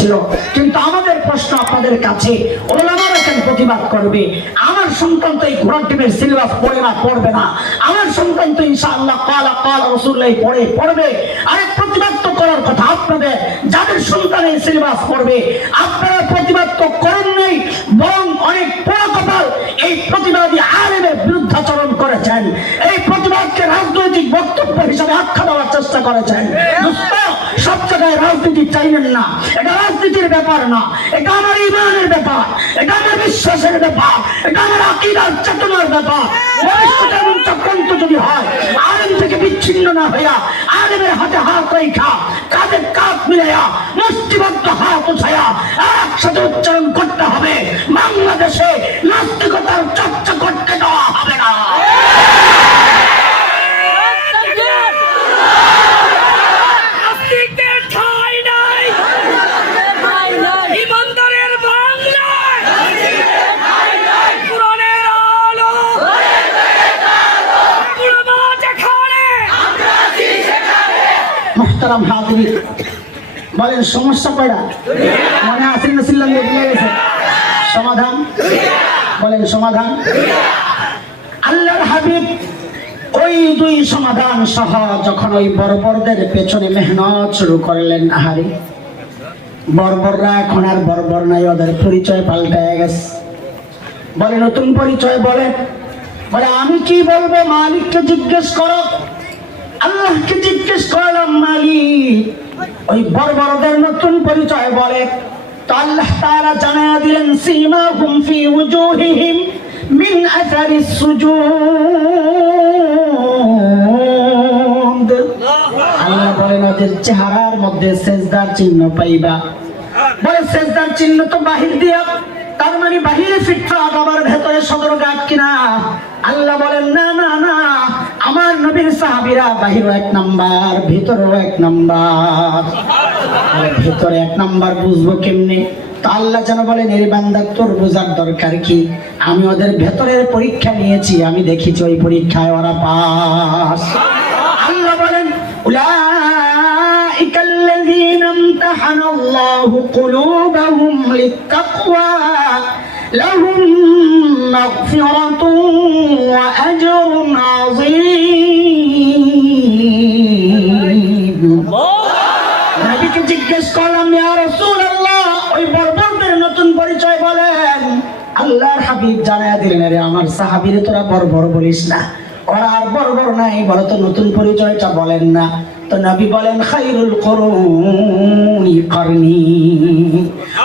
ছিল। কিন্তু আমাদের প্রশ্ন আপনাদের কাছে, ওলামারা কেন প্রতিবাদ করবে? আমার সন্তান তো এই কোরআন টিমের সিলেবাস পড়বে না। আমার সন্তান তো ইনশাআল্লাহ কালা রাসূলুল্লাহ পড়বে। আরে প্রতিবাদ তো করার কথা আপনাদের, যাদের সন্তান এই সিলেবাস পড়বে। আপনারা প্রতিবাদ তো করেন নাই, বরং অনেক বড় কপাল এই প্রতিবাদী আলেমের বিরুদ্ধাচরণ করেছেন। এই প্রতিবাদকে রাজনৈতিক বক্তব্য হিসেবে আখ্যা দেওয়ার চেষ্টা করেছেন। সব জায়গায় রাজনীতি চাইলেন না। এটা রাজনীতির ব্যাপার না, এটা আমার ঈমানের ব্যাপার, এটা আমার বিশ্বাসের ব্যাপার, এটা আমার আকীদার চেতনার ব্যাপার। ভবিষ্যতে এমন চক্রান্ত যদি হয়, আলেম থেকে বিচ্ছিন্ন না হইয়া আলেমের হাতে হাত রেখা, কাঁধে কাঁধ মিলাইয়া, মুষ্টিবদ্ধ হাত উঠাইয়া একসাথে উচ্চারণ করতে হবে, বাংলাদেশে নাস্তিকতার চর্চা করতে দেওয়া হবে না। মুহতারাম হাজিরিন, বলেন সমস্যা কয়টা? মনে আসেন না সিল্লাম দিয়ে গেছে? সমাধান বলেন, সমাধান। আল্লাহর হাবিব ওই দুই সমাধান সহ যখন ওই বর্বরদের পেছনে মেহনত শুরু করলেন, আহারে বর্বররা এখন আর বর্বর নাই, ওদের পরিচয় পাল্টায় গেছে। বলে নতুন পরিচয় বলে, বলে আমি কি বলবো? মালিককে জিজ্ঞেস করো। আল্লাহকে জিজ্ঞেস করলাম, মালিক ওই বর্বরদের নতুন পরিচয় বলে। তো আল্লাহ তাআলা জানায়া দিলেন, সীমাহুম ফি উজুহিহিম মিন আসারিস সুজুদ। আল্লাহ বলেন ওদের চেহারার মধ্যে সেজদার চিহ্ন পাইবা। বলে সেজদার চিহ্ন তো বাহির দিয়া, তার মানে বাহিরে ফিটফাট, আবার ভেতরে সদরঘাট কিনা? আল্লাহ বলেন না না না, আমার নবীর সাহাবীরা বাহিরও এক নাম্বার, ভিতরেও এক নাম্বার। ভিতরে এক নাম্বার বুঝবো কেমনে? তো আল্লাহ যেন বলেন, এর বান্দা তোর বোঝার দরকার কি? আমি ওদের ভেতরের পরীক্ষা নিয়েছি, আমি দেখেছি ওই পরীক্ষায় ওরা পাস। আল্লাহ বলেন, উলাইকা আল্লাযীনা ইমতাহানাল্লাহু কুলুবাহুম লিত-তাকওয়া লাহুম মাগফিরাতুন ওয়া আজরুন আযীম। নবীকে জিজ্ঞেস করলাম, ইয়া রাসূলুল্লাহ ওই বর্বরদের নতুন পরিচয় বলেন। আল্লাহর হাবিব জানায়া দিলেন, আরে আমার সাহাবীরে তোরা বর্বর বলিস না, ওরা আর বর্বর নাই, বলো তো নতুন পরিচয়টা বলেন না। তো নবী বলেন, খায়রুল কুরুনি করনি।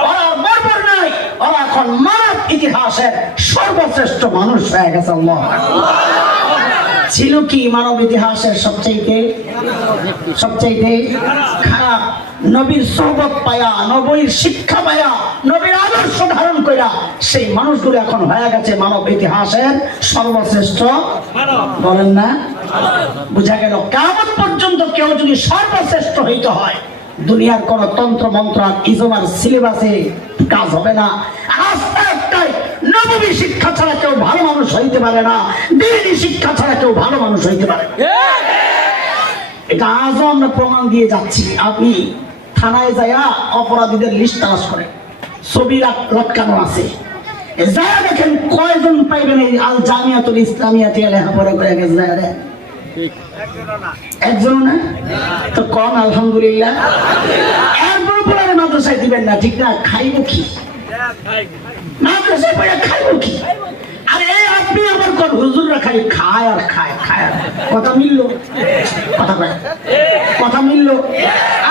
ওরা বর্বর নাই, ওরা এখন মানব ইতিহাসের সর্বশ্রেষ্ঠ মানুষ হয়ে গেছে। আল্লাহ ছিল কি মানব ইতিহাসের সবচাইতে খারাপ? নবীর সোহবত পায়া, নবীর শিক্ষা পায়া, নবীর আদর্শ ধারণ কইরা সেই মানুষগুলো এখন হয়ে গেছে মানব ইতিহাসের সর্বশ্রেষ্ঠ। বলেন না? বুঝা গেল? কিয়ামত পর্যন্ত কেউ যদি সর্বশ্রেষ্ঠ হইতে হয়, দুনিয়ার কোন তন্ত্র মন্ত্র আর ইজমার সিলেবাসে কাজ হবে না। রাস্তা একটাই, নবী শিক্ষা ছাড়া কেউ ভালো মানুষ হইতে পারে না, দ্বীনি শিক্ষা ছাড়া কেউ ভালো মানুষ হইতে পারে না। এটা আজও আমরা প্রমাণ দিয়ে যাচ্ছি। আপনি থানায় যায়া অপরাধীদের লিস্ট তালাশ করেন, ছবি লটকানো আছে, যায়া দেখেন কয়জন পাইবেন এই আল জামিয়াতুল ইসলামিয়াতে লেখাপড়া করে গেছে। একজন না তো কম, আলহামদুলিল্লাহ। এরপর পরে মাদ্রাসায় দিবেন না, ঠিক না? খাইব কি মাদ্রাসায় পড়ে? খাইব কি? আরে আপনি আবার কোন হুজুররা খালি খায় আর খায়, খায় আর কথা মিললো? কথা মিললো?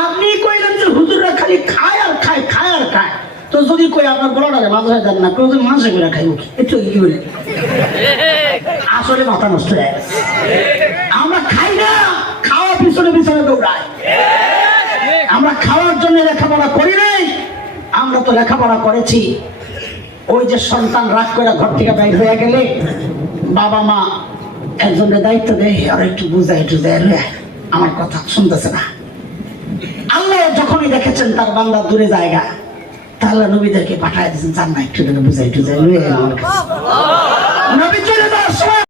আপনি কইলেন যে হুজুররা খালি খায় আর খায়, খায় আর খায়। তো যদি কই আপনার বড়টাকে মাদ্রাসায় দেন না, কেউ মানুষে করে খাইব কি? একটু কি বলে আসলে মাথা নষ্ট হয়ে গেছে। আমরা খাই না, খাওয়া পিছনে পিছনে দৌড়াই। আমরা খাওয়ার জন্য লেখাপড়া করি নাই, আমরা তো লেখাপড়া করেছি। ওই যে সন্তান রাগ করে ঘর থেকে বাইর হয়ে গেলে বাবা মা একজনের দায়িত্ব দেয়, আর একটু বুঝাই আমার কথা শুনতেছে না। আল্লাহ যখনই দেখেছেন তার বান্দা দূরে জায়গা, তাহলে নবীদেরকে পাঠায় দিয়েছেন, চান না একটু বুঝাই আমার কাছে। নবী